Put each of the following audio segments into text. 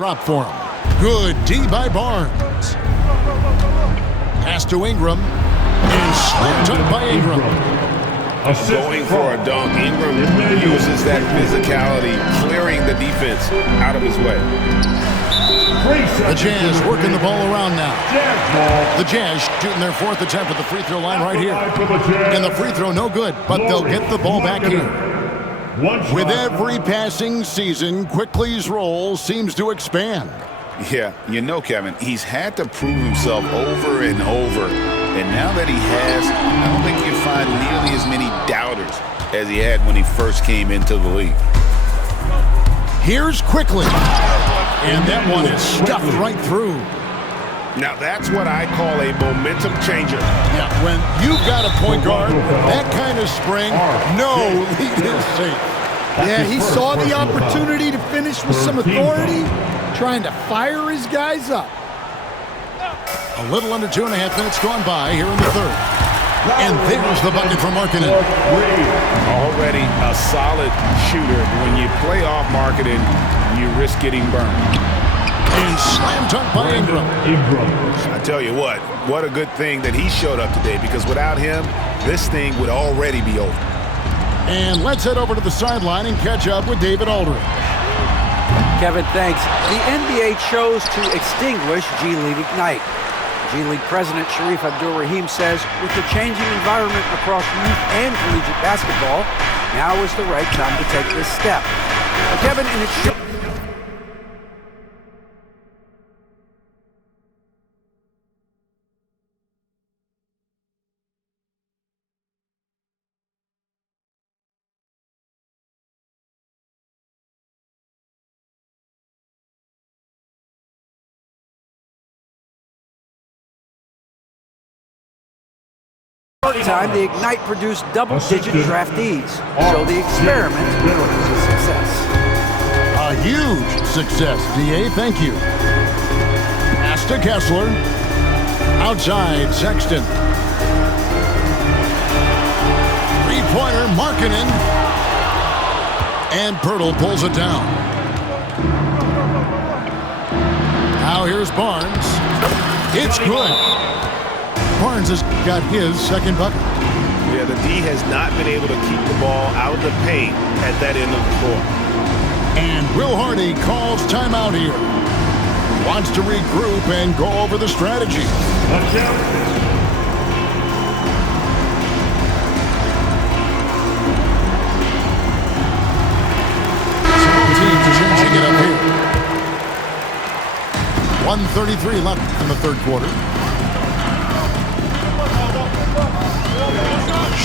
Drop for him. Good D by Barnes. Pass to Ingram. And slam dunk by Ingram. Going for a dunk. Ingram uses that physicality, clearing the defense out of his way. The Jazz working the ball around now. The Jazz shooting their fourth attempt at the free throw line right here. And the free throw no good, but they'll get the ball back here. With every passing season, Quickley's role seems to expand. Yeah, you know, Kevin, he's had to prove himself over and over. And now that he has, I don't think you find nearly as many doubters as he had when he first came into the league. Here's Quickley. And that one is stuffed right through. Now that's what I call a momentum changer. Yeah, when you've got a point guard, that kind of spring, no lead is safe. Yeah, he saw the opportunity to finish with some authority, trying to fire his guys up. A little under 2.5 minutes gone by here in the third. And there's the bucket for Markkanen. Already a solid shooter. When you play off Markkanen, you risk getting burned. And slam dunk by Ingram. I tell you what a good thing that he showed up today, because without him, this thing would already be over. And let's head over to the sideline and catch up with David Aldridge. Kevin, thanks. The NBA chose to extinguish G League Ignite. G League President Sharif Abdul-Rahim says with the changing environment across youth and collegiate basketball, now is the right time to take this step. Kevin, in its time, the Ignite produced double-digit draftees, so the experiment was a success. A huge success, D.A. Thank you. Pass to Kessler. Outside, Sexton. Three-pointer, Markkanen. And Pirtle pulls it down. Now here's Barnes. It's good. Barnes has got his second bucket. Yeah, the D has not been able to keep the ball out of the paint at that end of the floor. And Will Hardy calls timeout here. Wants to regroup and go over the strategy. Teams changing it up here. 1:33 left in the third quarter.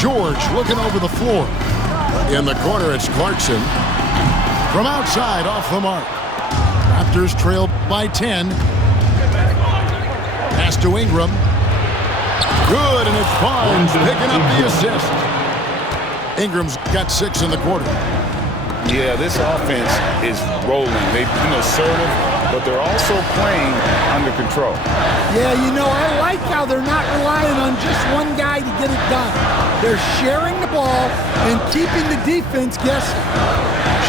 George looking over the floor. In the corner, it's Clarkson. From outside, off the mark. Raptors trail by 10. Pass to Ingram. Good, and it's Barnes picking up the assist. Ingram's got 6 in the quarter. Yeah, this offense is rolling. They've been assertive, but they're also playing under control. Yeah, you know, I like how they're not relying on just one guy to get it done. They're sharing the ball and keeping the defense guessing.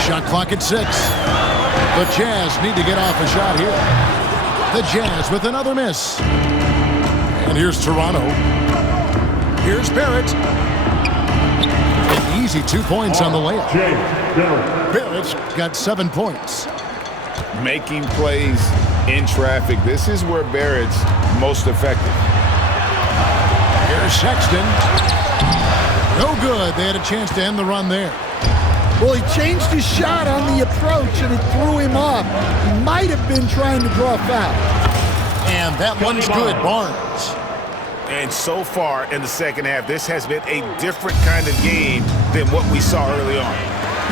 Shot clock at 6. The Jazz need to get off a shot here. The Jazz with another miss. And here's Toronto. Here's Barrett. An easy 2 points on the layup. Barrett's got 7 points. Making plays in traffic. This is where Barrett's most effective. Here's Sexton. No good. They had a chance to end the run there. Well, he changed his shot on the approach, and it threw him off. He might have been trying to draw a foul. And that one's good, Barnes. And so far in the second half, this has been a different kind of game than what we saw early on.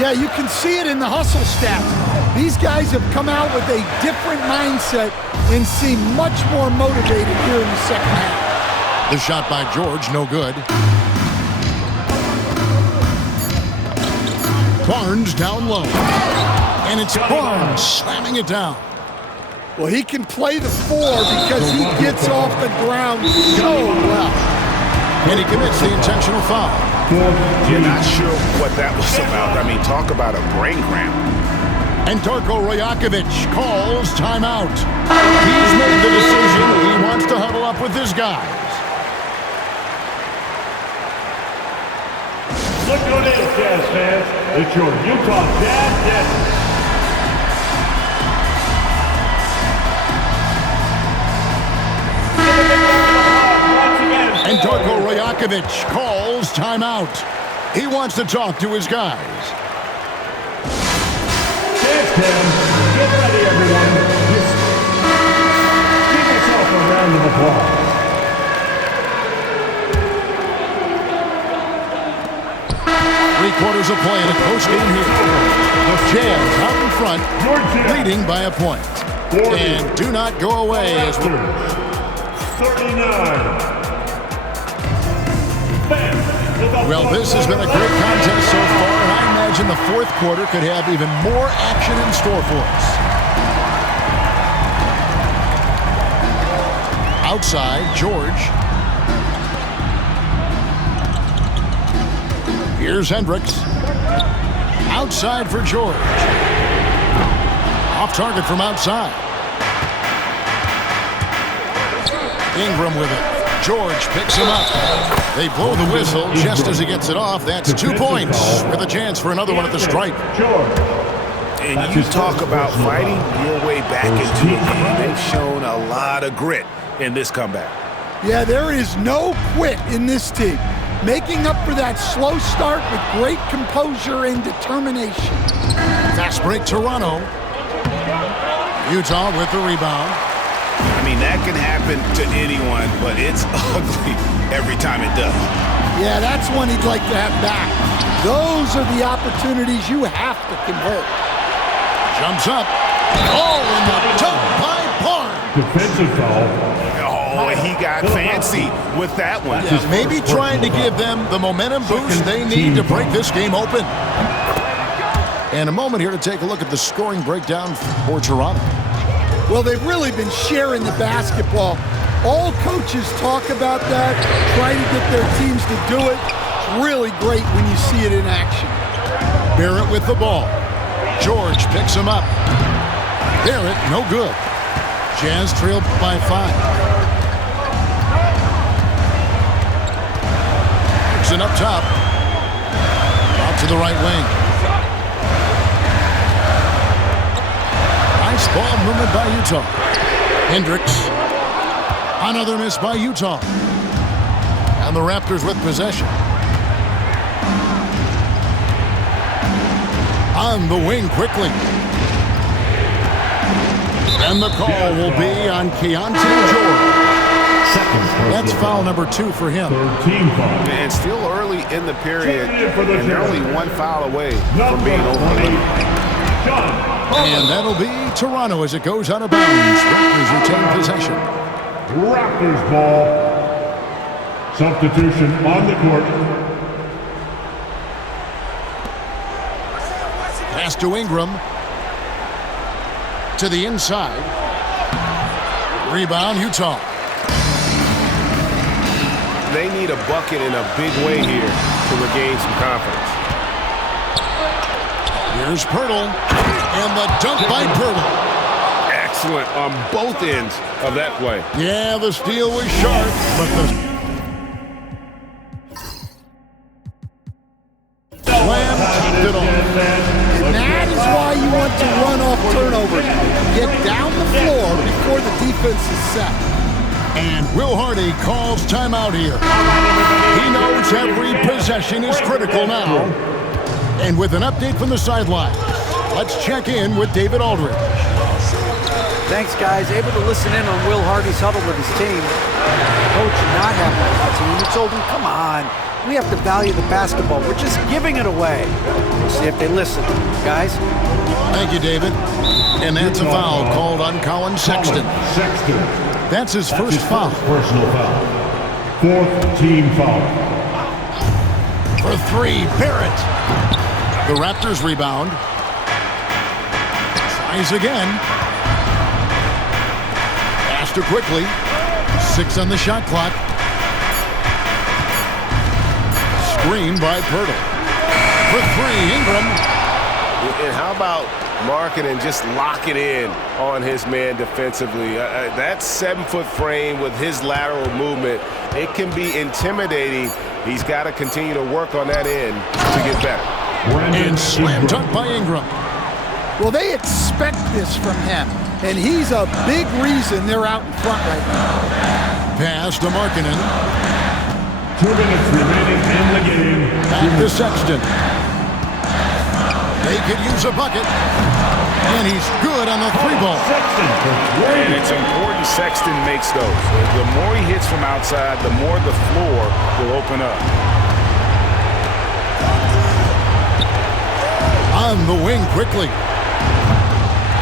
Yeah, you can see it in the hustle stats. These guys have come out with a different mindset and seem much more motivated here in the second half. The shot by George, no good. Barnes down low. And it's Barnes slamming it down. Well, he can play the 4 because he gets off the ground so well. And he commits the intentional foul. You're not sure what that was about. I mean, talk about a brain cramp. And Darko Rajakovic calls timeout. He's made the decision. He wants to huddle up with his guys. Look who it is, Jazz fans. It's your Utah Jazz Jets. And Darko Rajakovic calls timeout. He wants to talk to his guys. Jazz fans, get ready, everyone. Give yourself a round of applause. Three-quarters of play in a close game here. The Jazz out in front, leading by a point. 40. And do not go away as we... 39. Well, this has been a great contest so far, and I imagine the fourth quarter could have even more action in store for us. Outside, George. Here's Hendricks. Outside for George. Off target from outside. Ingram with it. George picks him up. They blow the whistle just as he gets it off. That's 2 points with a chance for another one at the stripe. And you talk about fighting your way back into the game. They've shown a lot of grit in this comeback. Yeah, there is no quit in this team. Making up for that slow start with great composure and determination. Fast break, Toronto. Utah with the rebound. I mean, that can happen to anyone, but it's ugly every time it does. Yeah, that's one he'd like to have back. Those are the opportunities you have to convert. Jumps up. Oh, in the dunk by Barnes. Defensive foul. Oh, he got fancy with that one. Yeah, maybe trying to give them the momentum boost they need to break this game open. And a moment here to take a look at the scoring breakdown for Toronto. Well, they've really been sharing the basketball. All coaches talk about that, try to get their teams to do it. It's really great when you see it in action. Barrett with the ball. George picks him up. Barrett, no good. Jazz trailed by 5. Nixon up top. Out to the right wing. Nice ball movement by Utah. Hendricks. Another miss by Utah. And the Raptors with possession. On the wing quickly. And the call will be on Keontae George. That's foul number 2 for him. Team foul. And still early in the period, and they're only 1 foul away from being over the limit. And that'll be Toronto as it goes out of bounds. Raptors retain possession. Raptors ball. Substitution on the court. Pass to Ingram. To the inside. Rebound, Utah. They need a bucket in a big way here to regain some confidence. Here's Pirtle. And the dunk by Pirtle. Excellent on both ends of that play. Yeah, the steal was sharp, but the slam kept it on. And that is why you want to run off turnovers. Get down the floor before the defense is set. And Will Hardy calls timeout here. He knows every possession is critical now. And with an update from the sideline, let's check in with David Aldridge. Thanks, guys. Able to listen in on Will Hardy's huddle with his team. Coach not happy with the team. He told him, come on, we have to value the basketball. We're just giving it away. We'll see if they listen. Guys? Thank you, David. And that's a foul called on Colin Sexton. That's his first foul. Personal foul. 4th team foul. For 3, Barrett. The Raptors rebound. Tries again. Faster quickly. 6 on the shot clock. Screen by Pirtle. For 3, Ingram. And how about Markkanen just locking in on his man defensively. That 7-foot frame with his lateral movement, it can be intimidating. He's got to continue to work on that end to get better. And slam dunk by Ingram. Well, they expect this from him, and he's a big reason they're out in front right now. Pass to Markkanen. 2 minutes remaining in the game. Back to Sexton. They could use a bucket. And he's good on the 3-ball. And it's important Sexton makes those. The more he hits from outside, the more the floor will open up. On the wing quickly.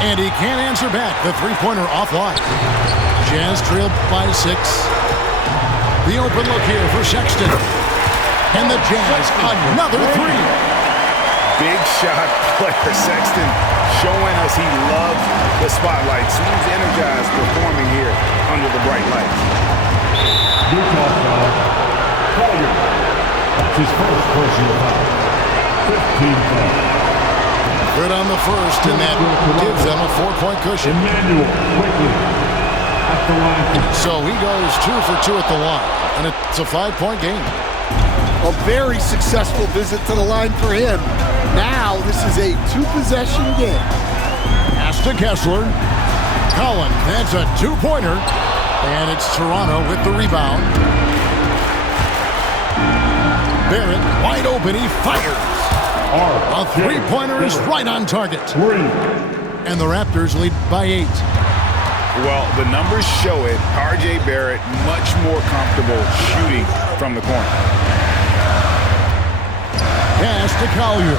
And he can't answer back. The three-pointer offline. Jazz trailed by 6. The open look here for Sexton. And the Jazz, another 3. Big shot player Sexton showing us he loves the spotlight. Seems energized performing here under the bright lights. Utah foul. Collier. That's his first personal foul. 15 foul. Good on the first, and that gives them a 4-point cushion. Emmanuel quickly at the line. So he goes 2 for 2 at the line, and it's a 5-point game. A very successful visit to the line for him. Now this is a 2-possession game. Pass to Kessler. Collins, that's a 2-pointer. And it's Toronto with the rebound. Barrett wide open, he fires. A 3-pointer is right on target. 3. And the Raptors lead by 8. Well, the numbers show it. R.J. Barrett much more comfortable shooting from the corner. Pass to Collier.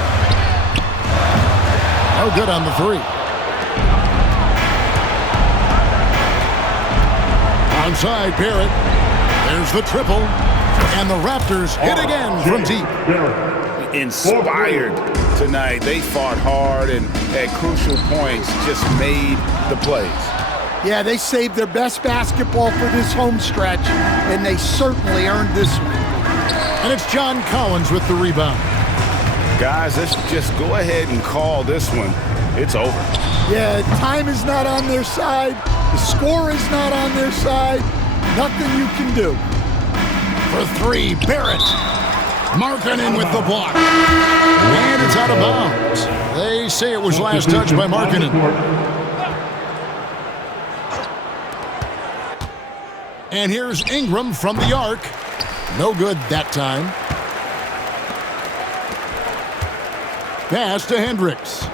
No good on the 3. Onside Barrett. There's the triple. And the Raptors hit again from deep. Inspired tonight. They fought hard and at crucial points just made the plays. Yeah, they saved their best basketball for this home stretch, and they certainly earned this one. And it's John Collins with the rebound. Guys, let's just go ahead and call this one. It's over. Yeah, time is not on their side. The score is not on their side. Nothing you can do. For 3, Barrett. Markkanen with the block. And it's out of bounds. They say it was last touched by Markkanen. And here's Ingram from the arc. No good that time. Pass to Hendricks.